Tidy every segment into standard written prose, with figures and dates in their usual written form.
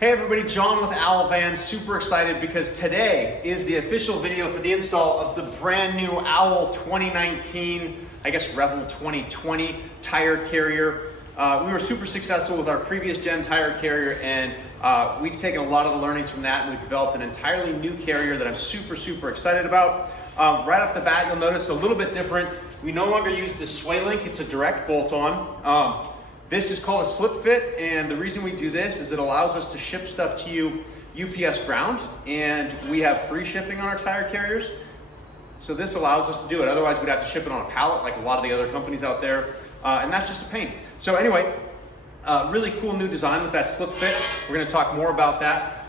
Hey everybody, John with Owl Van. Super excited because today is the official video for the install of the brand new Owl 2019, I guess Revel 2020 tire carrier. We were super successful with our previous gen tire carrier, and we've taken a lot of the learnings from that and we've developed an entirely new carrier that I'm super excited about. Right off the bat, you'll notice a little bit different. We no longer use the sway link, it's a direct bolt on. This is called a slip fit, and the reason we do this is it allows us to ship stuff to you UPS ground, and we have free shipping on our tire carriers. So this allows us to do it. Otherwise, we'd have to ship it on a pallet like a lot of the other companies out there, and that's just a pain. So anyway, really cool new design with that slip fit. We're gonna talk more about that.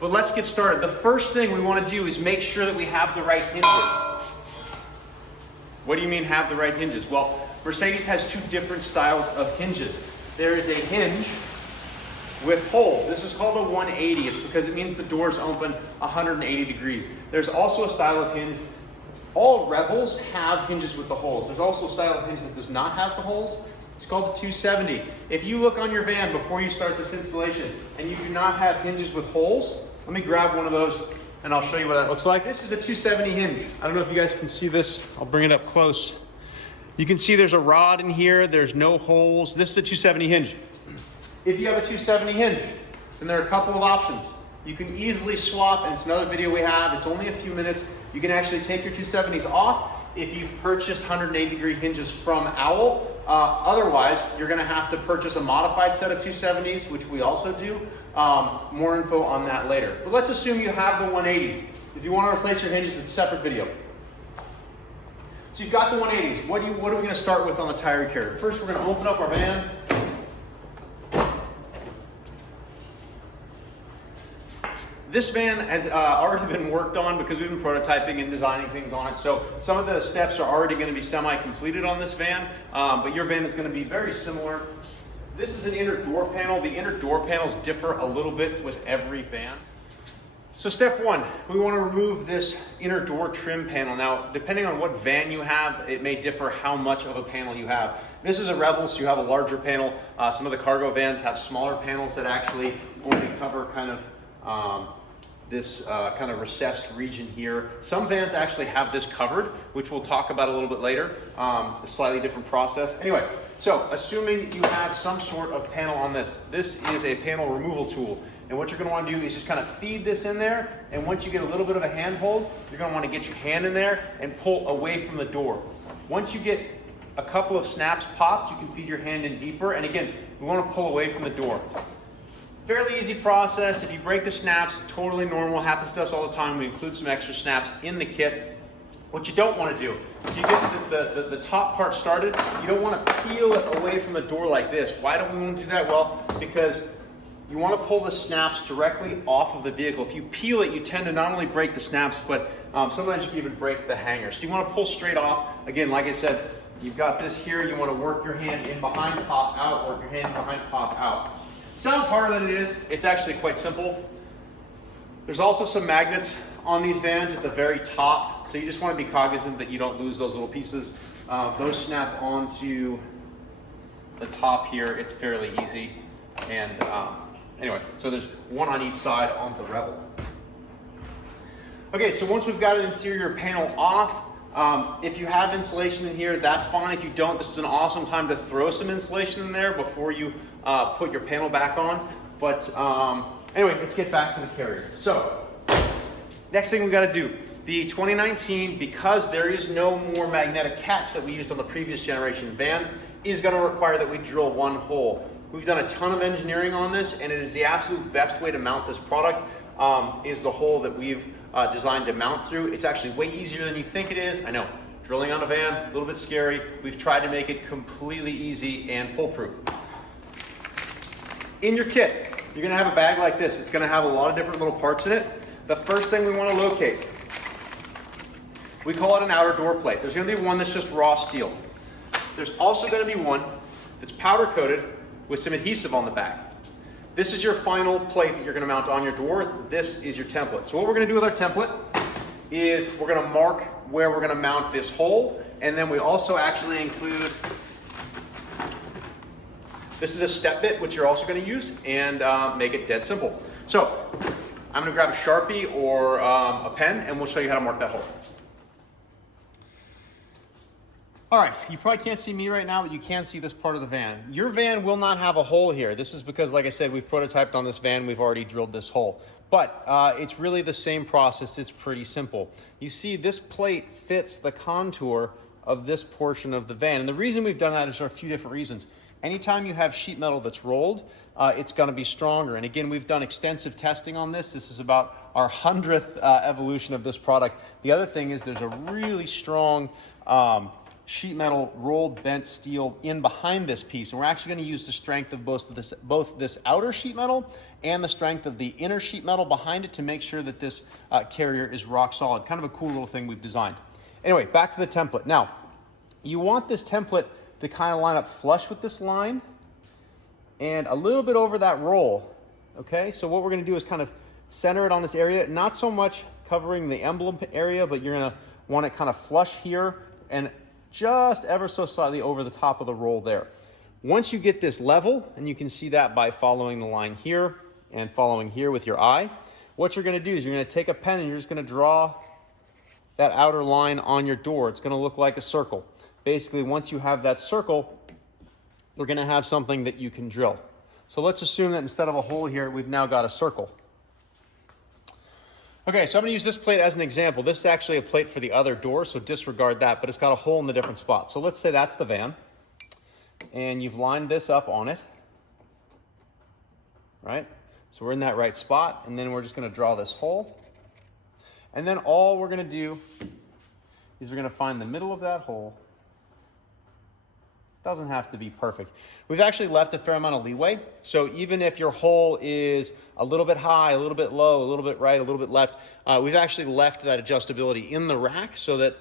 But let's get started. The first thing we wanna do is make sure that we have the right hinges. What do you mean have the right hinges? Well, Mercedes has two different styles of hinges. There is a hinge with holes. This is called a 180. It's because it means the doors open 180 degrees. There's also a style of hinge. All Revels have hinges with the holes. There's also a style of hinge that does not have the holes. It's called the 270. If you look on your van before you start this installation and you do not have hinges with holes, let me grab one of those and I'll show you what that looks like. This is a 270 hinge. I don't know if you guys can see this. I'll bring it up close. You can see there's a rod in here, there's no holes. This is a 270 hinge. If you have a 270 hinge, then there are a couple of options. You can easily swap, and it's another video we have, it's only a few minutes. You can actually take your 270s off if you've purchased 180 degree hinges from Owl. Otherwise, you're gonna have to purchase a modified set of 270s, which we also do. More info on that later. But let's assume you have the 180s. If you wanna replace your hinges, it's a separate video. So you've got the 180s. What are we going to start with on the tire carrier? First, we're going to open up our van. This van has already been worked on because we've been prototyping and designing things on it. So some of the steps are already going to be semi-completed on this van, but your van is going to be very similar. This is an inner door panel. The inner door panels differ a little bit with every van. So step one, we want to remove this inner door trim panel. Now, depending on what van you have, it may differ how much of a panel you have. This is a Revel, so you have a larger panel. Some of the cargo vans have smaller panels that actually only cover kind of this kind of recessed region here. Some vans actually have this covered, which we'll talk about a little bit later. A slightly different process. Anyway, so assuming you have some sort of panel on this, this is a panel removal tool. And what you're going to want to do is just kind of feed this in there, and once you get a little bit of a handhold, you're going to want to get your hand in there and pull away from the door. Once you get a couple of snaps popped, you can feed your hand in deeper, and again, we want to pull away from the door. Fairly easy process. If you break the snaps, totally normal, happens to us all the time. We include some extra snaps in the kit. What you don't want to do, if you get the top part started, you don't want to peel it away from the door like this. Why don't we want to do that? Well, because you want to pull the snaps directly off of the vehicle. If you peel it, you tend to not only break the snaps, but sometimes you can even break the hanger. So you want to pull straight off. Again, like I said, you've got this here. You want to work your hand in behind, pop out, work your hand behind, pop out. Sounds harder than it is. It's actually quite simple. There's also some magnets on these vans at the very top. So you just want to be cognizant that you don't lose those little pieces. Those snap onto the top here. It's fairly easy. And anyway, so there's one on each side on the Revel. Okay, so once we've got an interior panel off, if you have insulation in here, that's fine. If you don't, this is an awesome time to throw some insulation in there before you put your panel back on. But anyway, let's get back to the carrier. So, next thing we got to do, the 2019, because there is no more magnetic catch that we used on the previous generation van, is going to require that we drill one hole. We've done a ton of engineering on this, and it is the absolute best way to mount this product, is the hole that we've designed to mount through. It's actually way easier than you think it is. I know, drilling on a van, a little bit scary. We've tried to make it completely easy and foolproof. In your kit, you're gonna have a bag like this. It's gonna have a lot of different little parts in it. The first thing we wanna locate, we call it an outer door plate. There's gonna be one that's just raw steel. There's also gonna be one that's powder coated with some adhesive on the back. This is your final plate that you're gonna mount on your door. This is your template. So what we're gonna do with our template is we're gonna mark where we're gonna mount this hole, and then we also actually include This is a step bit, which you're also going to use, and make it dead simple. So I'm going to grab a Sharpie or a pen, and we'll show you how to mark that hole. All right, you probably can't see me right now, but you can see this part of the van. Your van will not have a hole here. This is because, like I said, we've prototyped on this van. We've already drilled this hole. But it's really the same process. It's pretty simple. You see, this plate fits the contour of this portion of the van. And the reason we've done that is for a few different reasons. Anytime you have sheet metal that's rolled, it's going to be stronger. And again, we've done extensive testing on this. This is about our 100th evolution of this product. The other thing is there's a really strong sheet metal rolled bent steel in behind this piece, and we're actually going to use the strength of both this outer sheet metal and the strength of the inner sheet metal behind it to make sure that this carrier is rock solid. Kind of a cool little thing we've designed. Anyway, back to the template. Now, you want this template to kind of line up flush with this line and a little bit over that roll. Okay, so what we're going to do is kind of center it on this area, not so much covering the emblem area, but you're going to want it kind of flush here and just ever so slightly over the top of the roll there. Once you get this level, and you can see that by following the line here and following here with your eye, what you're going to do is you're going to take a pen and you're just going to draw that outer line on your door. It's going to look like a circle. Basically, once you have that circle, we're going to have something that you can drill. So let's assume that instead of a hole here, we've now got a circle. Okay, so I'm going to use this plate as an example. This is actually a plate for the other door, so disregard that, but it's got a hole in the different spot. So let's say that's the van, and you've lined this up on it, right? So we're in that right spot, and then we're just going to draw this hole. And then all we're going to do is we're going to find the middle of that hole. Doesn't have to be perfect. We've actually left a fair amount of leeway. So even if your hole is a little bit high, a little bit low, a little bit right, a little bit left, we've actually left that adjustability in the rack so that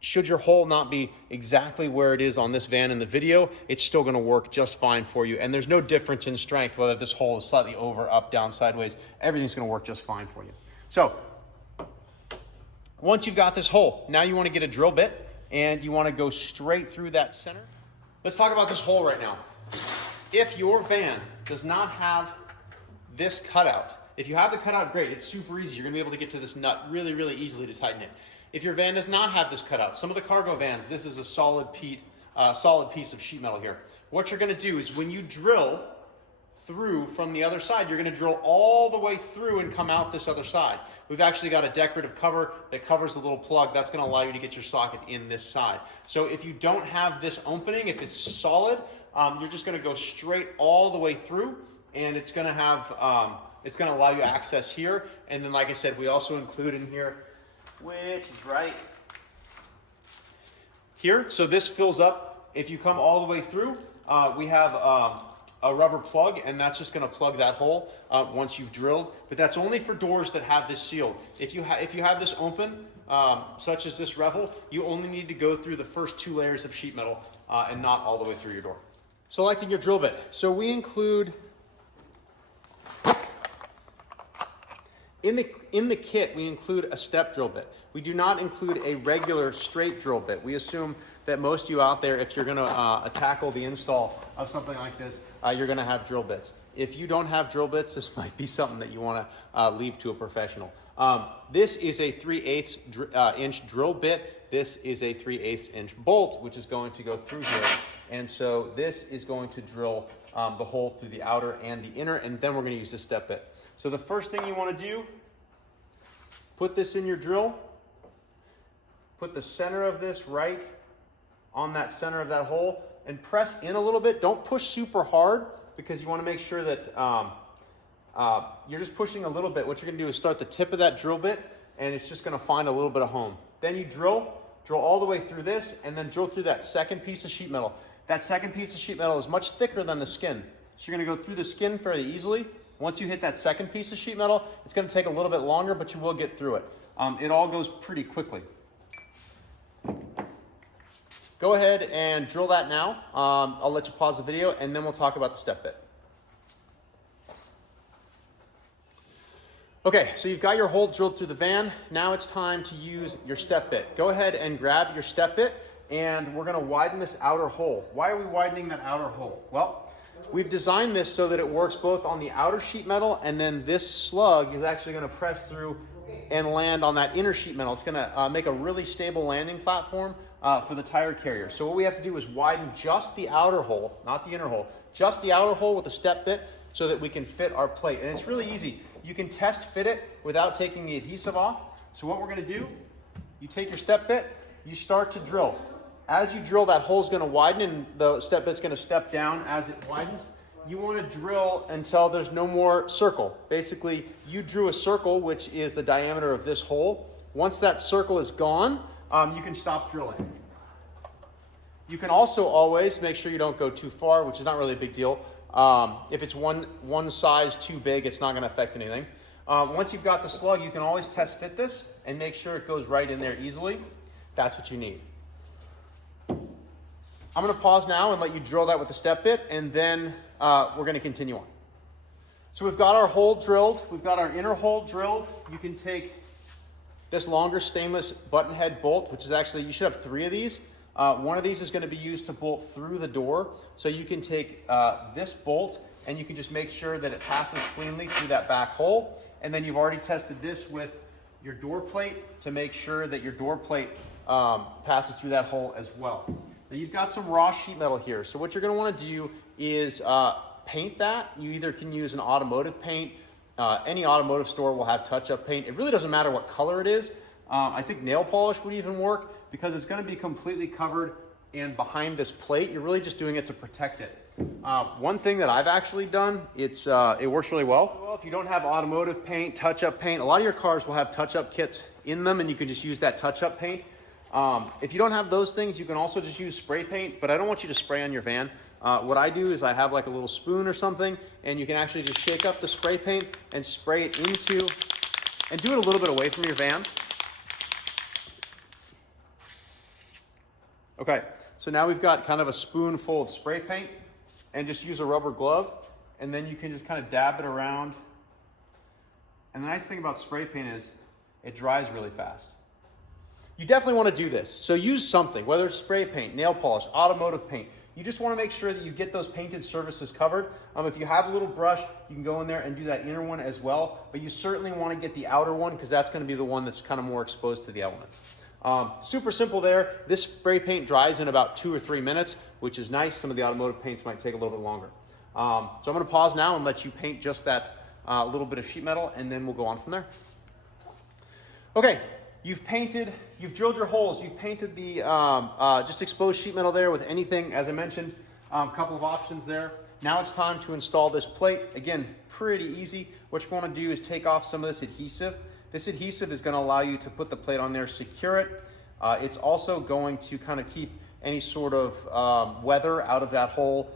should your hole not be exactly where it is on this van in the video, it's still going to work just fine for you. And there's no difference in strength, whether this hole is slightly over, up, down, sideways. Everything's going to work just fine for you. So once you've got this hole, now you want to get a drill bit and you want to go straight through that center. Let's talk about this hole right now. If your van does not have this cutout, if you have the cutout, great, it's super easy. You're gonna be able to get to this nut really, really easily to tighten it. If your van does not have this cutout, some of the cargo vans, this is a solid piece of sheet metal here. What you're gonna do is when you drill through from the other side, you're going to drill all the way through and come out this other side. We've actually got a decorative cover that covers the little plug. That's going to allow you to get your socket in this side. So if you don't have this opening, if it's solid, you're just going to go straight all the way through, and it's going to have it's going to allow you access here. And then, like I said, we also include in here, which is right here. So this fills up. If you come all the way through, we have a rubber plug, and that's just going to plug that hole once you've drilled. But that's only for doors that have this sealed. If you have this open, such as this Revel, you only need to go through the first 2 layers of sheet metal and not all the way through your door. Selecting your drill bit. So we include in the kit, we include a step drill bit. We do not include a regular straight drill bit. We assume that most of you out there, if you're going to tackle the install of something like this, you're going to have drill bits. If you don't have drill bits, this might be something that you want to leave to a professional. This is a 3/8 inch drill bit. This is a 3/8 inch bolt, which is going to go through here. And so this is going to drill the hole through the outer and the inner, and then we're going to use this step bit. So the first thing you want to do, put this in your drill, put the center of this right on that center of that hole, and press in a little bit. Don't push super hard because you want to make sure that you're just pushing a little bit. What you're going to do is start the tip of that drill bit, and it's just going to find a little bit of home. Then you drill all the way through this, and then drill through that second piece of sheet metal. That second piece of sheet metal is much thicker than the skin. So you're going to go through the skin fairly easily. Once you hit that second piece of sheet metal, it's going to take a little bit longer, but you will get through it. It all goes pretty quickly. Go ahead and drill that now. I'll let you pause the video, and then we'll talk about the step bit. Okay, so you've got your hole drilled through the van. Now it's time to use your step bit. Go ahead and grab your step bit. and we're gonna widen this outer hole. Why are we widening that outer hole? Well, we've designed this so that it works both on the outer sheet metal, and then this slug is actually gonna press through and land on that inner sheet metal. It's gonna make a really stable landing platform for the tire carrier. So what we have to do is widen just the outer hole, not the inner hole, just the outer hole with a step bit so that we can fit our plate. And it's really easy. You can test fit it without taking the adhesive off. So what we're gonna do, you take your step bit, you start to drill. As you drill, that hole's gonna widen and the step bit's gonna step down as it widens. You wanna drill until there's no more circle. Basically, you drew a circle, which is the diameter of this hole. Once that circle is gone, you can stop drilling. You can also always make sure you don't go too far, which is not really a big deal. If it's one size too big, it's not gonna affect anything. Once you've got the slug, you can always test fit this and make sure it goes right in there easily. That's what you need. I'm gonna pause now and let you drill that with the step bit, and then we're gonna continue on. So we've got our hole drilled, we've got our inner hole drilled. You can take this longer stainless button head bolt, which is actually, you should have 3 of these. One of these is gonna be used to bolt through the door. So you can take this bolt and you can just make sure that it passes cleanly through that back hole. And then you've already tested this with your door plate to make sure that your door plate passes through that hole as well. Now you've got some raw sheet metal here. So what you're gonna wanna do is paint that. You either can use an automotive paint. Any automotive store will have touch-up paint. It really doesn't matter what color it is. I think nail polish would even work because it's gonna be completely covered and behind this plate. You're really just doing it to protect it. One thing that I've actually done, it works really well. Well, if you don't have automotive paint, touch-up paint, a lot of your cars will have touch-up kits in them and you can just use that touch-up paint. If you don't have those things, you can also just use spray paint, but I don't want you to spray on your van. What I do is I have like a little spoon or something, and you can actually just shake up the spray paint and spray it into, and do it a little bit away from your van. Okay, so now we've got kind of a spoonful of spray paint, and just use a rubber glove, and then you can just kind of dab it around. And the nice thing about spray paint is it dries really fast. You definitely want to do this. So use something, whether it's spray paint, nail polish, automotive paint. You just want to make sure that you get those painted surfaces covered. If you have a little brush, you can go in there and do that inner one as well. But you certainly want to get the outer one because that's going to be the one that's kind of more exposed to the elements. Super simple there. This spray paint dries in about 2 or 3 minutes, which is nice. Some of the automotive paints might take a little bit longer. So I'm going to pause now and let you paint just that little bit of sheet metal, and then we'll go on from there. Okay. You've drilled your holes, you've painted the just exposed sheet metal there with anything, as I mentioned, a couple of options there. Now it's time to install this plate. Again, pretty easy. What you want to do is take off some of this adhesive. This adhesive is going to allow you to put the plate on there, secure it. It's also going to kind of keep any sort of weather out of that hole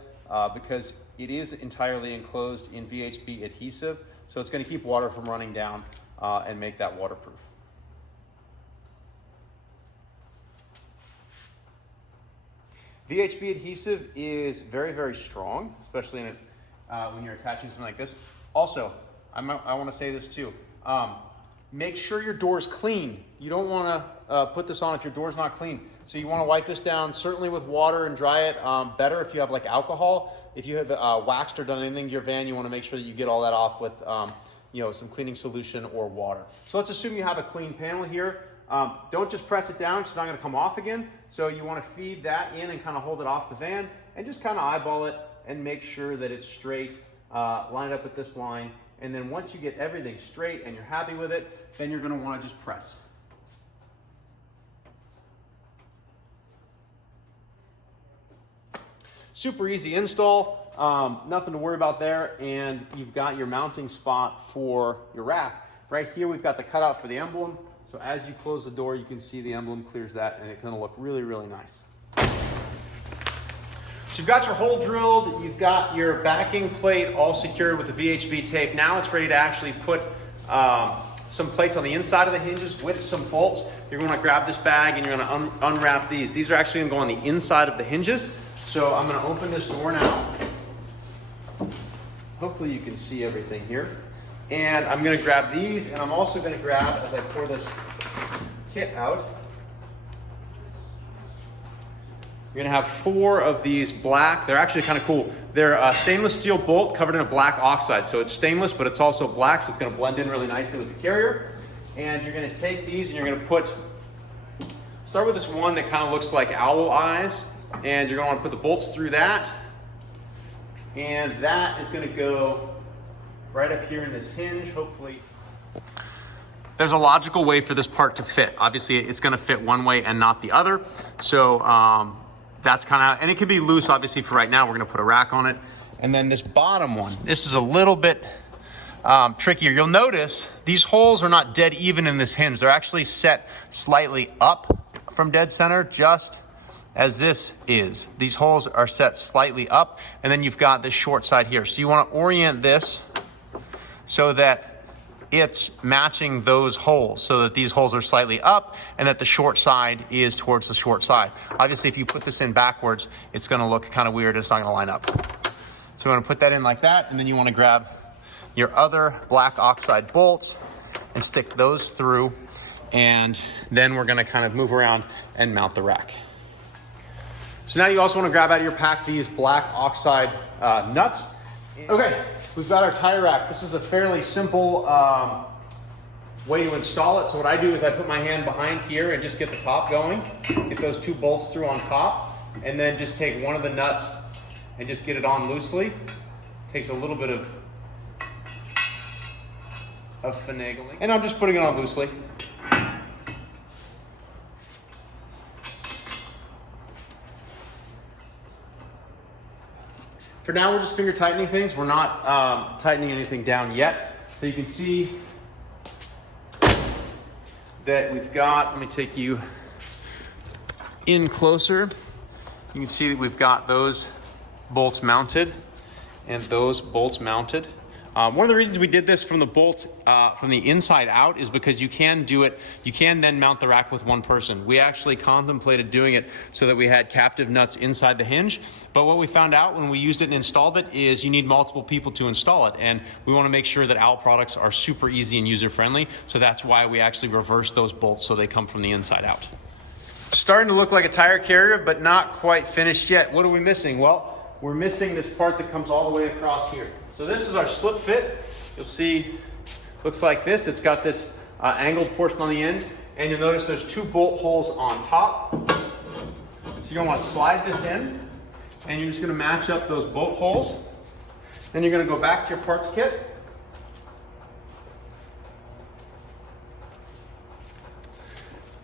because it is entirely enclosed in VHB adhesive. So it's going to keep water from running down and make that waterproof. VHB adhesive is very, very strong, especially when you're attaching something like this. Also, I want to say this too. Make sure your door is clean. You don't want to put this on if your door is not clean. So you want to wipe this down, certainly with water, and dry it. Better if you have like alcohol. If you have waxed or done anything to your van, you want to make sure that you get all that off with some cleaning solution or water. So let's assume you have a clean panel here. Don't just press it down, it's not going to come off again. So you want to feed that in and kind of hold it off the van and just kind of eyeball it and make sure that it's straight, line it up with this line. And then once you get everything straight and you're happy with it, then you're going to want to just press. Super easy install, nothing to worry about there. And you've got your mounting spot for your rack. Right here we've got the cutout for the emblem. So as you close the door, you can see the emblem clears that, and it's going to look really, really nice. So you've got your hole drilled, you've got your backing plate all secured with the VHB tape. Now it's ready to actually put some plates on the inside of the hinges with some bolts. You're going to grab this bag and you're going to unwrap these. These are actually going to go on the inside of the hinges. So I'm going to open this door now. Hopefully you can see everything here. And I'm going to grab these, and I'm also going to grab, as I pour this kit out, You're gonna have 4 of these black. They're actually kind of cool. They're a stainless steel bolt covered in a black oxide. So it's stainless, but it's also black, so it's gonna blend in really nicely with the carrier. And you're gonna take these and you're gonna start with this one that kind of looks like owl eyes. And you're gonna wanna put the bolts through that. And that is gonna go right up here in this hinge, hopefully. There's a logical way for this part to fit. Obviously, it's gonna fit one way and not the other. So that's kind of, and it can be loose, obviously, for right now. We're gonna put a rack on it. And then this bottom one, this is a little bit trickier. You'll notice these holes are not dead even in this hinge. They're actually set slightly up from dead center, just as this is. These holes are set slightly up, and then you've got this short side here. So you wanna orient this so that it's matching those holes, so that these holes are slightly up and that the short side is towards the short side. Obviously, if you put this in backwards, it's gonna look kind of weird. It's not gonna line up. So we're gonna put that in like that, and then you wanna grab your other black oxide bolts and stick those through, and then we're gonna kind of move around and mount the rack. So now you also wanna grab out of your pack these black oxide nuts. Okay. We've got our tire rack. This is a fairly simple way to install it. So what I do is I put my hand behind here and just get the top going, get those 2 bolts through on top, and then just take one of the nuts and just get it on loosely. Takes a little bit of finagling. And I'm just putting it on loosely. For now, we're just finger tightening things. We're not tightening anything down yet. So you can see that we've got, let me take you in closer. You can see that we've got those bolts mounted and those bolts mounted. One of the reasons we did this from the bolts from the inside out is because you can do it, you can then mount the rack with one person. We actually contemplated doing it so that we had captive nuts inside the hinge, but what we found out when we used it and installed it is you need multiple people to install it, and we want to make sure that Owl products are super easy and user-friendly, so that's why we actually reverse those bolts so they come from the inside out. Starting to look like a tire carrier, but not quite finished yet. What are we missing? Well, we're missing this part that comes all the way across here. So this is our slip fit. You'll see, looks like this. It's got this angled portion on the end, and you'll notice there's 2 bolt holes on top. So you're gonna wanna slide this in, and you're just gonna match up those bolt holes. Then you're gonna go back to your parts kit.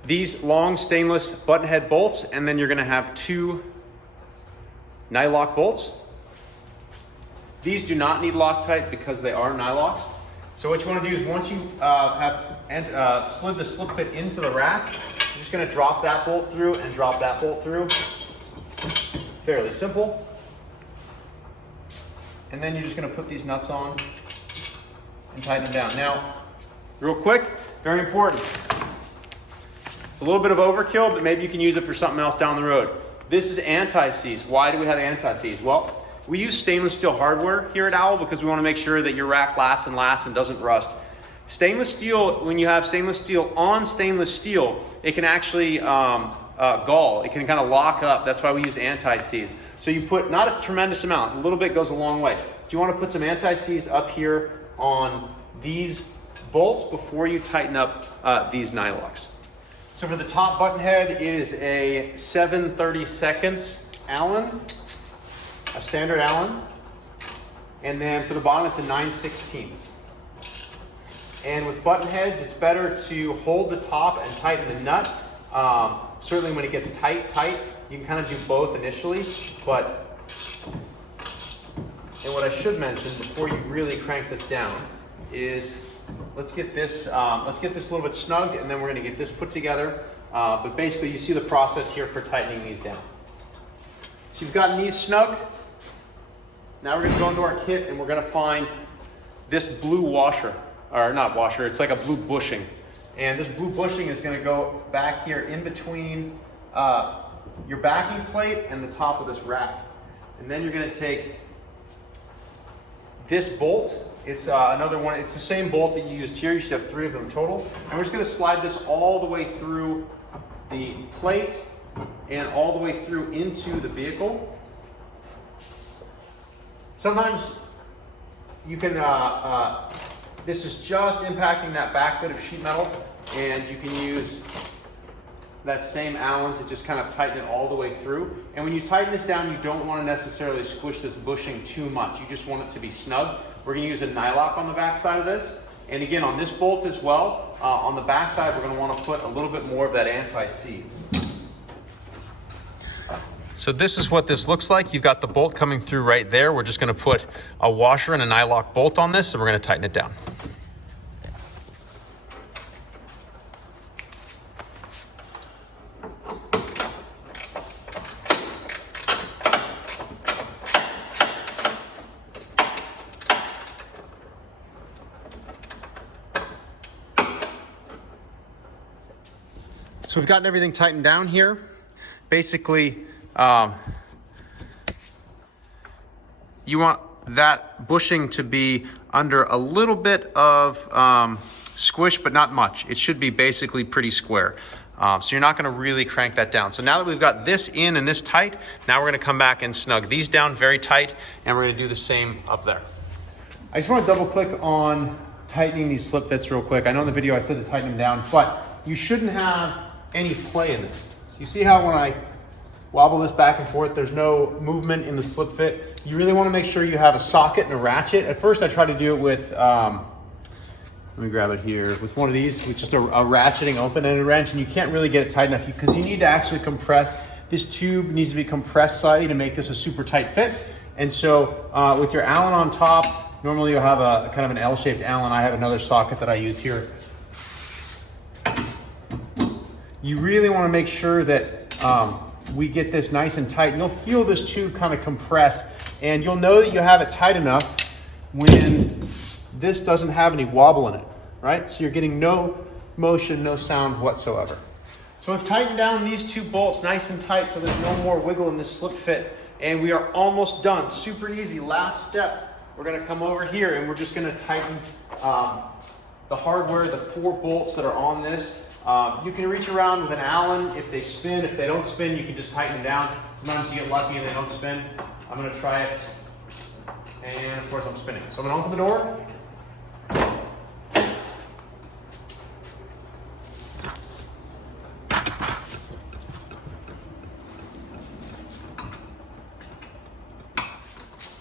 These long stainless button head bolts, and then you're gonna have 2 nylock bolts. These do not need Loctite because they are nylocks. So what you want to do is once you have slid the slip fit into the rack, you're just going to drop that bolt through and drop that bolt through. Fairly simple. And then you're just going to put these nuts on and tighten them down. Now, real quick, very important. It's a little bit of overkill, but maybe you can use it for something else down the road. This is anti-seize. Why do we have anti-seize? Well, we use stainless steel hardware here at Owl because we want to make sure that your rack lasts and doesn't rust. Stainless steel, when you have stainless steel on stainless steel, it can actually gall. It can kind of lock up. That's why we use anti-seize. So you put, not a tremendous amount, a little bit goes a long way. Do you want to put some anti-seize up here on these bolts before you tighten up these nylocks? So for the top button head, it is a 7/32 Allen. A standard Allen, and then for the bottom it's a 9/16. And with button heads, it's better to hold the top and tighten the nut. Certainly when it gets tight, you can kind of do both initially, but, and what I should mention before you really crank this down is, let's get this a little bit snug, and then we're gonna get this put together. But basically you see the process here for tightening these down. So you've gotten these snug. Now we're gonna go into our kit and we're gonna find this blue washer, or not washer, it's like a blue bushing. And this blue bushing is gonna go back here in between your backing plate and the top of this rack. And then you're gonna take this bolt, it's another one, it's the same bolt that you used here, you should have 3 of them total. And we're just gonna slide this all the way through the plate and all the way through into the vehicle. Sometimes you can, this is just impacting that back bit of sheet metal, and you can use that same Allen to just kind of tighten it all the way through. And when you tighten this down, you don't want to necessarily squish this bushing too much. You just want it to be snug. We're going to use a nylock on the back side of this. And again, on this bolt as well, on the back side, we're going to want to put a little bit more of that anti-seize. So this is what this looks like. You've got the bolt coming through right there. We're just going to put a washer and a nylock bolt on this, and we're going to tighten it down. So we've gotten everything tightened down here. Basically, you want that bushing to be under a little bit of squish, but not much. It should be basically pretty square. So you're not going to really crank that down. So now that we've got this in and this tight, now we're going to come back and snug these down very tight, and we're going to do the same up there. I just want to double click on tightening these slip fits real quick. I know in the video I said to tighten them down, but you shouldn't have any play in this. So you see how when I wobble this back and forth, there's no movement in the slip fit. You really want to make sure you have a socket and a ratchet. At first I tried to do it with, let me grab it here, with one of these, with just a ratcheting open-ended wrench, and you can't really get it tight enough because you need to actually compress. This tube needs to be compressed slightly to make this a super tight fit. And so with your Allen on top, normally you'll have a kind of an L-shaped Allen. I have another socket that I use here. You really want to make sure that we get this nice and tight. And you'll feel this tube kind of compress, and you'll know that you have it tight enough when this doesn't have any wobble in it, right? So you're getting no motion, no sound whatsoever. So I've tightened down these two bolts nice and tight so there's no more wiggle in this slip fit, and we are almost done. Super easy. Last step, we're going to come over here and we're just going to tighten the hardware, the 4 bolts that are on this. You can reach around with an Allen if they spin. If they don't spin, you can just tighten them down. Sometimes you get lucky and they don't spin. I'm going to try it, and of course I'm spinning. So I'm going to open the door.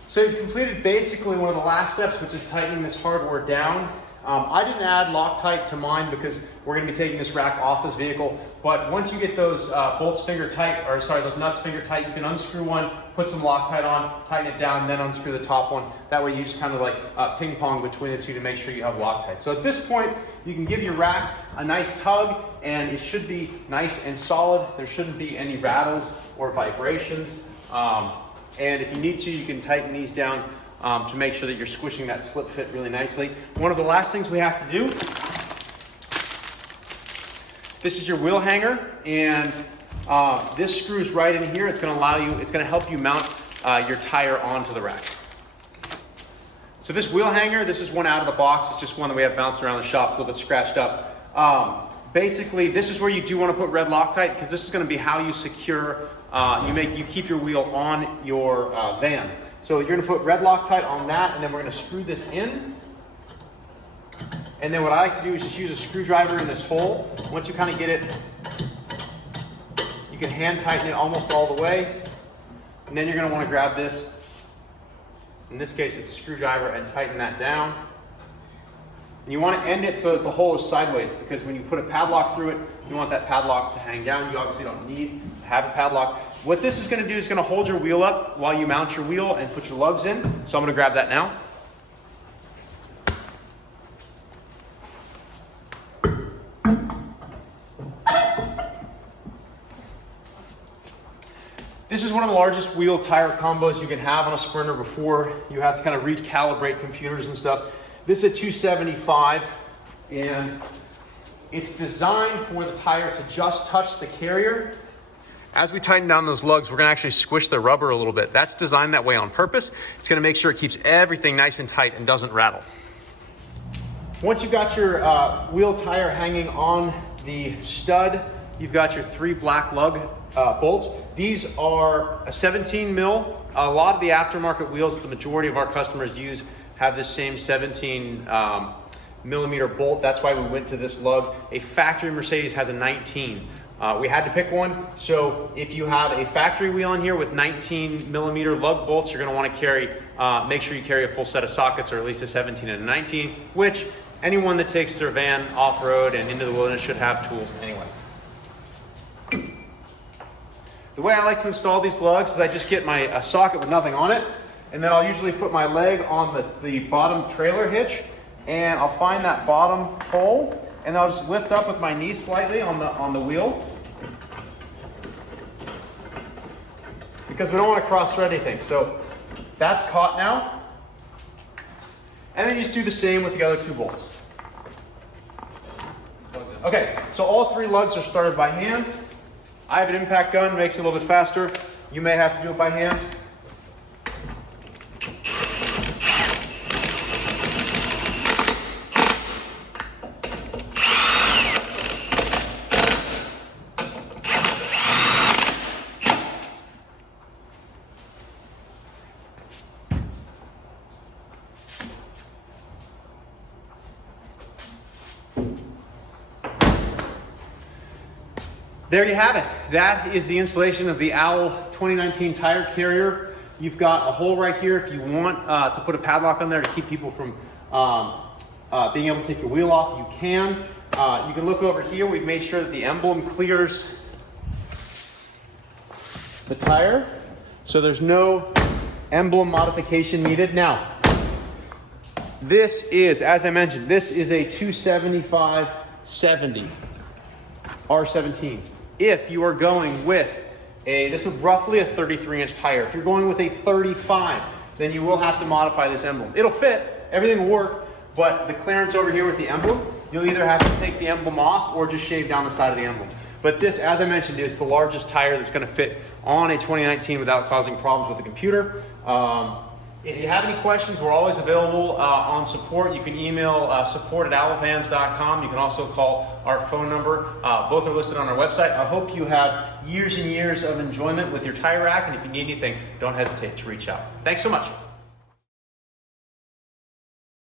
So you've completed basically one of the last steps, which is tightening this hardware down. I didn't add Loctite to mine because we're going to be taking this rack off this vehicle. But once you get those bolts finger tight, or sorry, those nuts finger tight, you can unscrew one, put some Loctite on, tighten it down, and then unscrew the top one. That way you just kind of like ping pong between the two to make sure you have Loctite. So at this point, you can give your rack a nice tug, and it should be nice and solid. There shouldn't be any rattles or vibrations. And if you need to, you can tighten these down to make sure that you're squishing that slip fit really nicely. One of the last things we have to do, this is your wheel hanger, and this screws right in here. It's going to allow you, it's going to help you mount your tire onto the rack. So this wheel hanger, this is one out of the box. It's just one that we have bounced around the shop. It's a little bit scratched up. Basically, this is where you do want to put red Loctite because this is going to be how you secure, you keep your wheel on your van. So you're going to put red Loctite on that, and then we're going to screw this in. And then what I like to do is just use a screwdriver in this hole. Once you kind of get it, you can hand tighten it almost all the way. And then you're going to want to grab this. In this case, it's a screwdriver, and tighten that down. And you want to end it so that the hole is sideways, because when you put a padlock through it, you want that padlock to hang down. You obviously don't need to have a padlock. What this is going to do is going to hold your wheel up while you mount your wheel and put your lugs in. So I'm going to grab that now. This is one of the largest wheel tire combos you can have on a Sprinter before you have to kind of recalibrate computers and stuff. This is a 275, and it's designed for the tire to just touch the carrier. As we tighten down those lugs, we're going to actually squish the rubber a little bit. That's designed that way on purpose. It's going to make sure it keeps everything nice and tight and doesn't rattle. Once you've got your wheel tire hanging on the stud, you've got your 3 black lug bolts. These are a 17 mil. A lot of the aftermarket wheels the majority of our customers use have this same 17 millimeter bolt. That's why we went to this lug. A factory Mercedes has a 19. We had to pick one. So if you have a factory wheel on here with 19 millimeter lug bolts, you're gonna wanna carry, make sure you carry a full set of sockets, or at least a 17 and a 19, which anyone that takes their van off-road and into the wilderness should have tools anyway. The way I like to install these lugs is I just get my socket with nothing on it, and then I'll usually put my leg on the bottom trailer hitch, and I'll find that bottom hole, and I'll just lift up with my knee slightly on the wheel, because we don't want to cross-thread anything. So that's caught now. And then you just do the same with the other 2 bolts. Okay, so all 3 lugs are started by hand. I have an impact gun, makes it a little bit faster. You may have to do it by hand. There you have it. That is the installation of the Owl 2019 tire carrier. You've got a hole right here if you want to put a padlock on there to keep people from being able to take your wheel off. You can. You can look over here. We've made sure that the emblem clears the tire, so there's no emblem modification needed. Now, this is, as I mentioned, this is a 275/70 R17. If you are going with this is roughly a 33-inch tire. If you're going with a 35, then you will have to modify this emblem. It'll fit, everything will work, but the clearance over here with the emblem, you'll either have to take the emblem off or just shave down the side of the emblem. But this, as I mentioned, is the largest tire that's going to fit on a 2019 without causing problems with the computer. If you have any questions, we're always available on support. You can email support@owlvans.com. You can also call our phone number. Both are listed on our website. I hope you have years and years of enjoyment with your tire rack, and if you need anything, don't hesitate to reach out. Thanks so much.